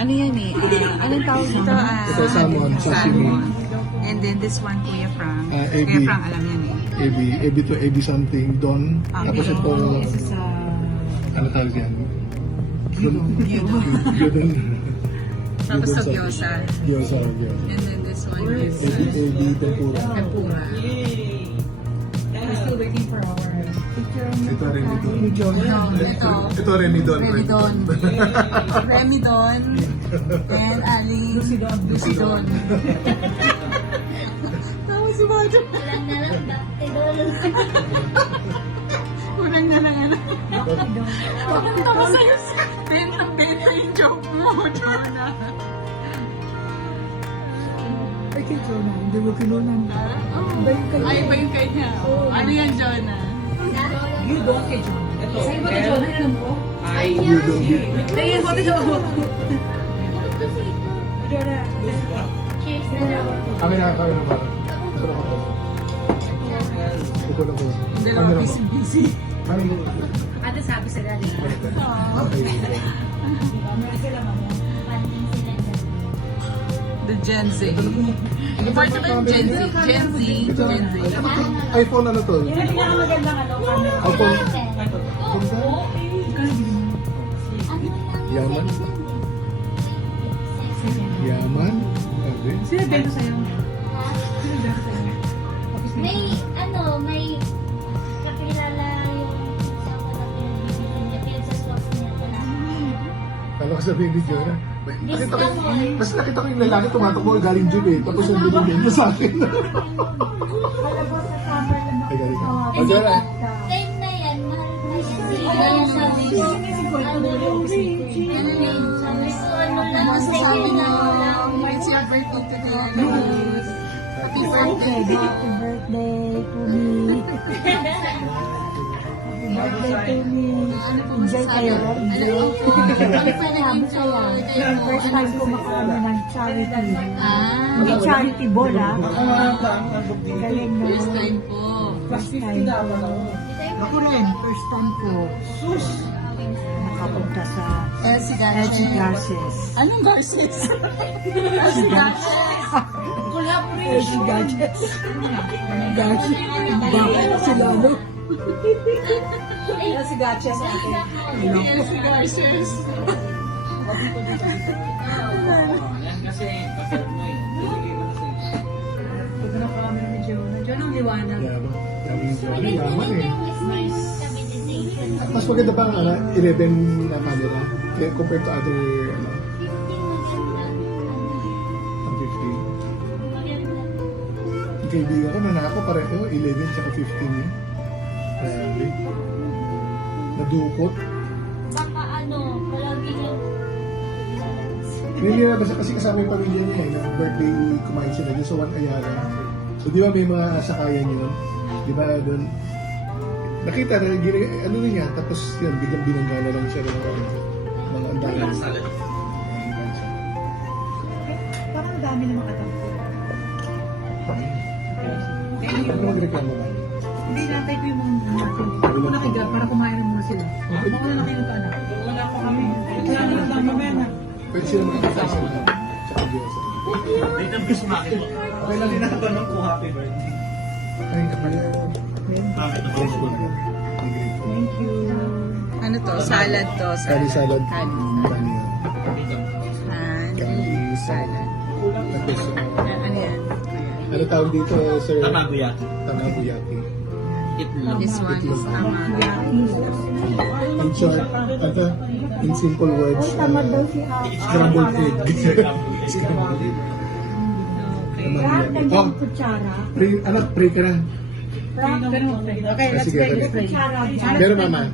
Ano yan eh? Anong tawag dito? Ito, salmon, sashimi. And then this one, Kuya Frank. AB. Kuya Frank, alam yan eh. AB to AB something, Don. Tapos ito, ano tawag yan? Gyudon. Tapos sa gyoza. Gyoza. And then this one is AB tempura. tempura. We're still waiting for our picture. Ito rin ito. Ito rin ni Don. Remidon. Remidon. And Ali. Lucidon. Tawa si Bajo. Unang na lang ano. Tawa sa'yo. Benta yung joke mo, Jonah. Ay, kay Jonah, hindi mo kinunan. Ay, iba yung kanya. Ano yan, Jonah? Gyudon kay Jonah. Sa iba kay Jonah, alam ko? Gyudon. Ay, yung hotel ako. Jonah. Kami nakakawin ng bata. Ito na po. Hindi lang, busy. Ate sabi sila din. The Gen Z. Part of it, Gen Z. Gen Z. iPhone ano to? iPhone. Yaman? Yaman? Sabi? Sino bento sa'yo? May kakilala yung kasama na pinag-ibigin niya, pinagsaswap niya pala. Kala ko sabihin ni Jonah. Mas nakita ko yung lalaki tumatakbo galing gym eh. Tapos yung binigyan niya sa akin. Ay, galing ka. Ay, Jonah. Time na yan, mahal na yan. Sabi ko, Masasabi na it's your birthday today. Happy birthday. Happy birthday to me. Happy birthday to me. Enjoy kayo. Enjoy. Sabi saya. First time ko makaano ng charity. Hindi charity ball ah. Galing na. First time po. First time ko. Ako rin, first time ko. Nakapunta sa Elsie LG Glasses. Anong Garces? Elsie Garces. LG Gadgets. Gadgets. Gadgets sila, no? Elsie Garces. Elsie Garces. Pag nakakami ni Jonah. Jonah, ang liwanag. Yaman. Yaman eh. stabilization. Mas maganda pa ang 11 na camera compared to other ano, 15. Yung kaibigan ko na ako pareho 11 tsaka 15 yun. Grabe. Nadukot. Baka palagi lang. Hindi na basta kasi kasama yung pamilya niya eh. Birthday kumain sila doon sa Juan Ayala. So di ba may mga sakayan yun? Di ba doon? Nakita na ano na niya, tapos yun, biglang binanggala lang siya ng mga andalan. Parang dami ng mga katapos. Ano magreklamo ba? Hindi natay ko yung mga natin. Ako na kiga para kumain na muna sila. Ako na kinuka na. Wala pa kami. Wala na lang mamaya na. Pwede sila makakasasa na. Tsaka Diyos. Okay lang tinatanong ko happy birthday. Ay, kapal. Grateful. I'm grateful. Thank you. Ano to? Salad to. Kani salad. Kani. Kani. Kani. Salad. Tapos, Ano yan? ano tawag dito, sir? Tamaguyaki. Tamaguyaki. Itlog. This one is tamagotchi. In short, in simple words, scrambled egg. Scrambled egg. Lahat Oh, ng kutsara. pray ka na. Okay, let's Sige, pray. sige. Let's pray. Pero mama,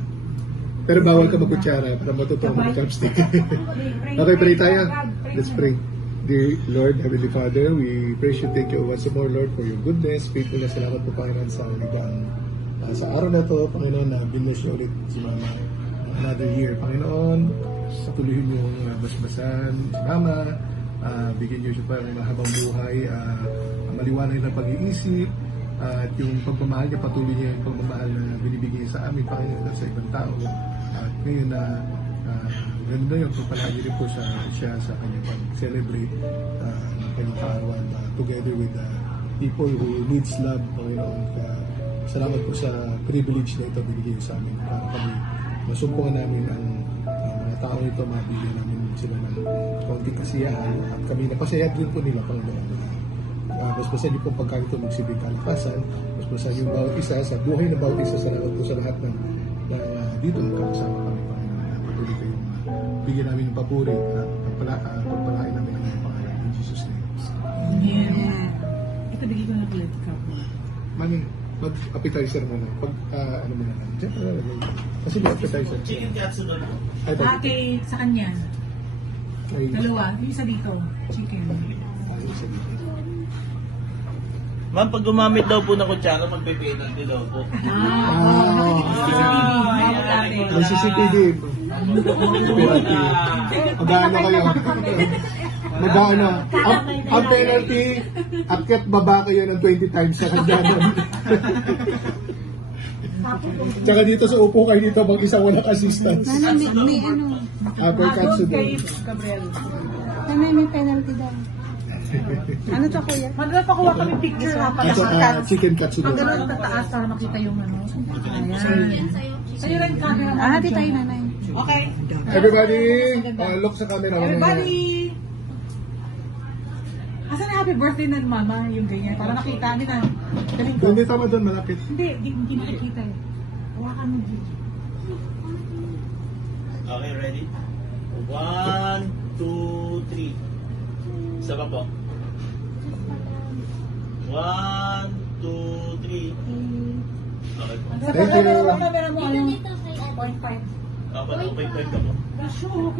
pero bawal ka magkutsara para matutuwa mo ng chopstick. Okay, pray tayo. Let's pray. Dear Lord, Heavenly Father, we appreciate you once more, Lord, for your goodness, faithfulness, salamat po, Panginoon, sa ligang sa araw na to, Panginoon, na binus niyo ulit si Mama another year. Panginoon, patuloy niyo yung basbasan si Mama, bigyan niyo siya pa ng mahabang buhay, maliwanag na pag-iisip, at yung pagmamahal niya, patuloy niya yung pagmamahal na binibigay sa amin, Panginoon, sa ibang tao. At ngayon na ganun na yun, palagi rin po siya sa kanyang pag-celebrate ng kanyang kaarawan together with the people who needs love, Panginoon. Kaya salamat po sa privilege na ito binigay sa amin para kami masumpungan namin ang mga tao ito, mabigyan namin sila ng konting kasiyahan at kami napasaya din po nila, Panginoon. Basbasan niyo po pagkain ito magsibig kalakasan, basbasan yung bawat isa sa buhay na bawat isa, salamat po sa lahat ng dito magkakasama kami, Panginoon. Patuloy kayong bigyan namin ng papuri at pagpalain namin ang mga pangalan in Jesus' name. Ito bigay ko na plate cup. Mami, mag-appetizer mo na. Pag, ano mo na lang. Diyan pa lang. Kasi may appetizer. Chicken katsu doon. Ay, pag, Kay sa kanya. ay, Dalawa. Yung isa dito. Chicken. ay, sabi ko. Ma'am, pag gumamit daw po ng kutsara, magpe-penalty daw po. May CCTV. Penalty. Mag-ano kayo? Mag-ano? Ang penalty, akyat baba kayo ng 20 times sa kanya. Tsaka dito sa upo kayo dito, mag-isa walang assistance. May ano, Per katsu doon. Gabriel. may penalty daw. Ano to kuya? Magpapakuha kami picture ha. Ito, chicken katsu Pag doon. gano'n tataas para makita yung ano. Ayan. Sa'yo rin camera. Hati tayo nanay. Okay. Everybody, look sa camera. Everybody! Asan na happy birthday na mama yung ganyan? Para nakita nila. Galing ko. Hindi tama doon, malapit. Hindi nakikita eh. Hawakan mo. Okay, ready? 1, 2, 3. Isa pa po. 1, 2, 3. Okay po. Thank you. Ang camera mo ano? Dito kay ate. 0.5. Dapat 0.5 ka po. Sure,